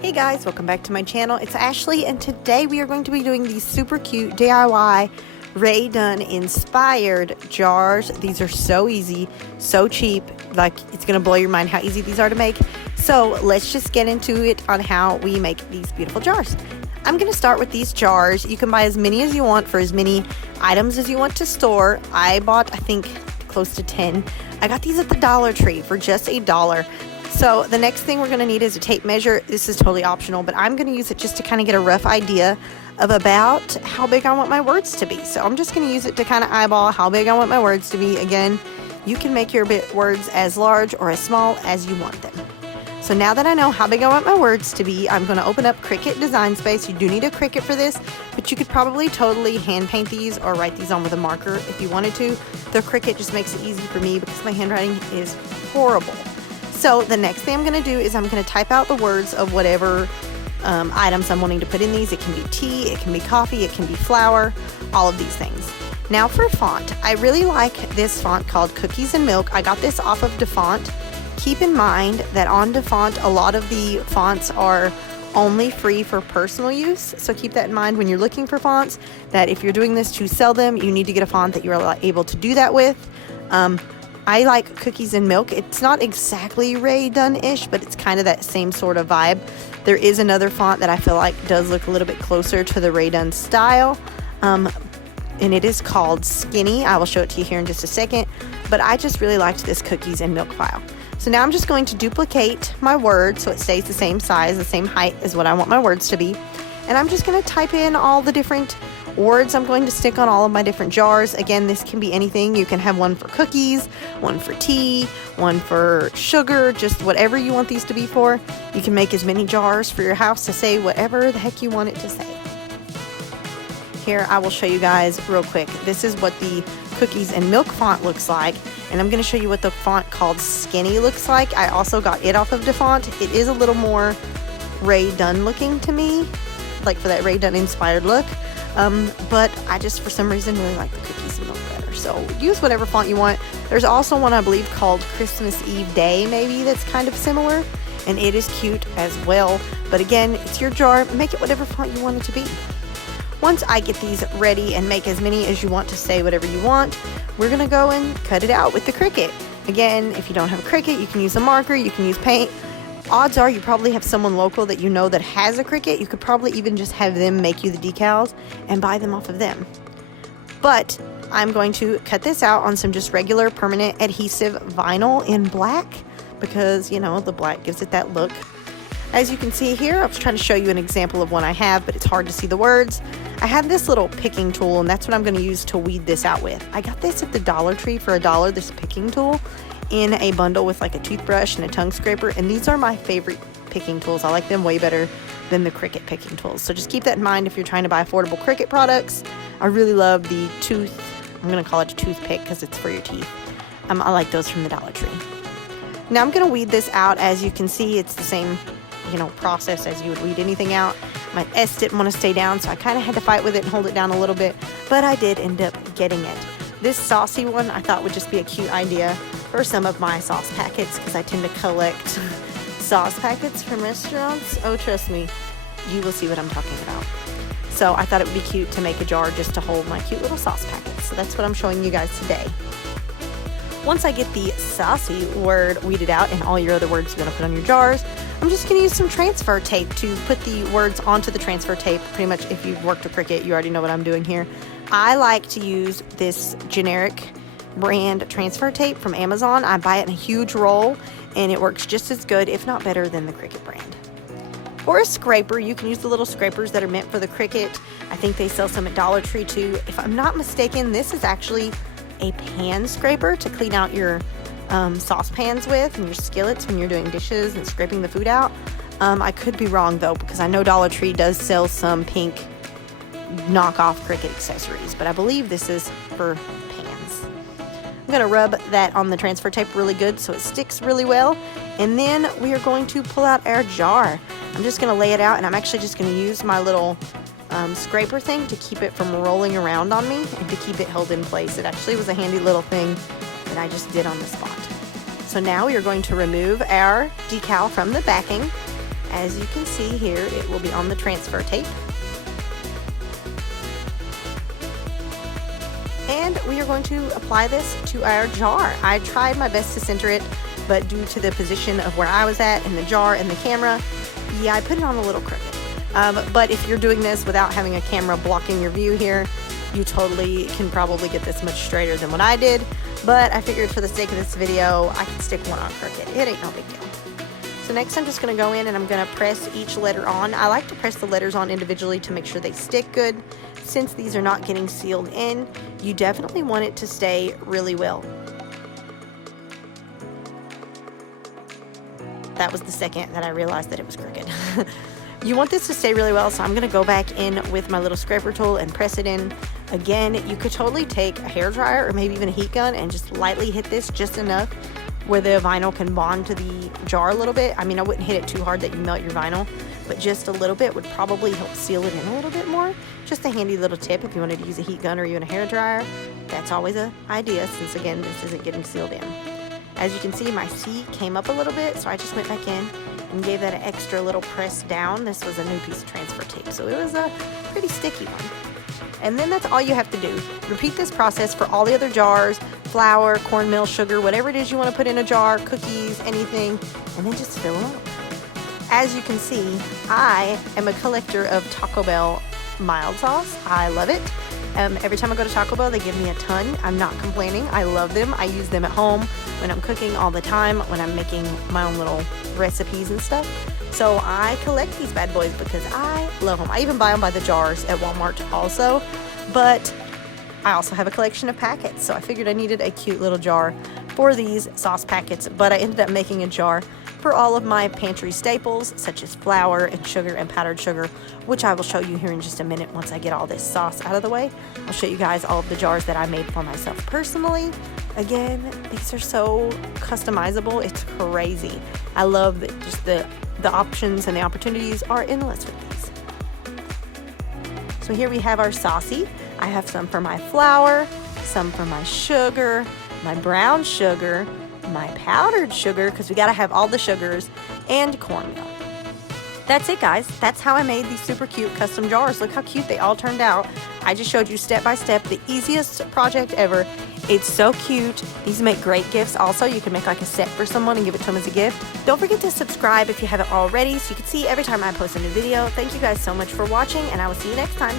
Hey guys, welcome back to my channel. It's Ashley, and today we are going to be doing these super cute DIY RAE DUNN inspired jars. These are so easy, so cheap, like it's gonna blow your mind how easy these are to make. So let's just get into it on how we make these beautiful jars. I'm gonna start with these jars. You can buy as many as you want for as many items as you want to store. I bought, I think, close to 10. I got these at the Dollar Tree for just $1. So the next thing we're going to need is a tape measure. This is totally optional, but I'm going to use it just to kind of get a rough idea of about how big I want my words to be. So I'm just going to use it to kind of eyeball how big I want my words to be. Again, you can make your words as large or as small as you want them. So now that I know how big I want my words to be, I'm going to open up Cricut Design Space. You do need a Cricut for this, but you could probably totally hand paint these or write these on with a marker if you wanted to. The Cricut just makes it easy for me because my handwriting is horrible. So the next thing I'm going to do is I'm going to type out the words of whatever items I'm wanting to put in these. It can be tea, it can be coffee, it can be flour, all of these things. Now for font, I really like this font called Cookies and Milk. I got this off of DeFont. Keep in mind that on DeFont, a lot of the fonts are only free for personal use. So keep that in mind when you're looking for fonts, that if you're doing this to sell them, you need to get a font that you're able to do that with. I like Cookies and Milk. It's not exactly RAE DUNN-ish, but it's kind of that same sort of vibe. There is another font that I feel like does look a little bit closer to the RAE DUNN style, and it is called Skinny. I will show it to you here in just a second, but I just really liked this Cookies and Milk file. So now I'm just going to duplicate my word so it stays the same size, the same height as what I want my words to be. And I'm just going to type in all the different words I'm going to stick on all of my different jars. Again, this can be anything. You can have one for cookies, one for tea, one for sugar, just whatever you want these to be for. You can make as many jars for your house to say whatever the heck you want it to say. Here, I will show you guys real quick. This is what the Cookies and Milk font looks like, and I'm going to show you what the font called Skinny looks like. I also got it off of DeFont. It is a little more RAE DUNN looking to me, like for that RAE DUNN inspired look. But I just, for some reason, really like the Cookies and Milk better. So use whatever font you want. There's also one, I believe, called Christmas Eve Day, maybe, that's kind of similar. And it is cute as well. But again, it's your jar. Make it whatever font you want it to be. Once I get these ready and make as many as you want to say whatever you want, we're going to go and cut it out with the Cricut. Again, if you don't have a Cricut, you can use a marker, you can use paint. Odds are you probably have someone local that you know that has a Cricut. You could probably even just have them make you the decals and buy them off of them. But I'm going to cut this out on some just regular permanent adhesive vinyl in black because, you know, the black gives it that look. As you can see here, I was trying to show you an example of one I have, but it's hard to see the words. I have this little picking tool, and that's what I'm going to use to weed this out with. I got this at the Dollar Tree for $1, this picking tool, in a bundle with like a toothbrush and a tongue scraper, and these are my favorite picking tools. I like them way better than the Cricut picking tools. So just keep that in mind if you're trying to buy affordable Cricut products. I really love the I'm going to call it a toothpick because it's for your teeth. I like those from the Dollar Tree. Now I'm going to weed this out. As you can see, it's the same, you know, process as you would weed anything out. My S didn't want to stay down, so I kind of had to fight with it and hold it down a little bit, but I did end up getting it. This saucy one I thought would just be a cute idea for some of my sauce packets because I tend to collect sauce packets from restaurants. Oh, trust me, you will see what I'm talking about. So I thought it would be cute to make a jar just to hold my cute little sauce packets. So that's what I'm showing you guys today. Once I get the saucy word weeded out and all your other words you're going to put on your jars, I'm just going to use some transfer tape to put the words onto the transfer tape. Pretty much if you've worked with Cricut, you already know what I'm doing here. I like to use this generic brand transfer tape from Amazon. I buy it in a huge roll, and it works just as good, if not better, than the Cricut brand. For a scraper, you can use the little scrapers that are meant for the Cricut. I think they sell some at Dollar Tree too. If I'm not mistaken, this is actually a pan scraper to clean out your saucepans with and your skillets when you're doing dishes and scraping the food out. I could be wrong though, because I know Dollar Tree does sell some pink knockoff Cricut accessories, but I believe this is for pans. I'm going to rub that on the transfer tape really good so it sticks really well, and then we are going to pull out our jar. I'm just going to lay it out, and I'm actually just going to use my little scraper thing to keep it from rolling around on me and to keep it held in place. It actually was a handy little thing that I just did on the spot. So now we are going to remove our decal from the backing. As you can see here, it will be on the transfer tape. And we are going to apply this to our jar. I tried my best to center it, but due to the position of where I was at in the jar and the camera, yeah, I put it on a little crooked. But if you're doing this without having a camera blocking your view here, you totally can probably get this much straighter than what I did. But I figured for the sake of this video, I can stick one on crooked. It ain't no big deal. So next I'm just going to go in and I'm going to press each letter on. I like to press the letters on individually to make sure they stick good. Since these are not getting sealed in, you definitely want it to stay really well. That was the second that I realized that it was crooked. You want this to stay really well, so I'm going to go back in with my little scraper tool and press it in. Again, you could totally take a hairdryer or maybe even a heat gun and just lightly hit this just enough where the vinyl can bond to the jar a little bit. I mean, I wouldn't hit it too hard that you melt your vinyl, but just a little bit would probably help seal it in a little bit more. Just a handy little tip if you wanted to use a heat gun or even a hairdryer. That's always an idea since, again, this isn't getting sealed in. As you can see, my C came up a little bit, so I just went back in and gave that an extra little press down. This was a new piece of transfer tape, so it was a pretty sticky one. And then that's all you have to do. Repeat this process for all the other jars, flour, cornmeal, sugar, whatever it is you want to put in a jar, cookies, anything, and then just fill them up. As you can see, I am a collector of Taco Bell mild sauce. I love it. Every time I go to Taco Bell, they give me a ton. I'm not complaining. I love them. I use them at home when I'm cooking all the time, when I'm making my own little recipes and stuff. So I collect these bad boys because I love them. I even buy them by the jars at Walmart also, but I also have a collection of packets. So I figured I needed a cute little jar for these sauce packets, but I ended up making a jar for all of my pantry staples, such as flour and sugar and powdered sugar, which I will show you here in just a minute once I get all this sauce out of the way. I'll show you guys all of the jars that I made for myself personally. Again, these are so customizable, it's crazy. I love that just the options and the opportunities are endless with these. So here we have our saucy. I have some for my flour, some for my sugar, my brown sugar, my powdered sugar, because we got to have all the sugars, and cornmeal. That's it, guys. That's how I made these super cute custom jars. Look how cute they all turned out. I just showed you step by step the easiest project ever. It's so cute. These make great gifts. Also, you can make like a set for someone and give it to them as a gift. Don't forget to subscribe if you haven't already so you can see every time I post a new video. Thank you guys so much for watching, and I will see you next time.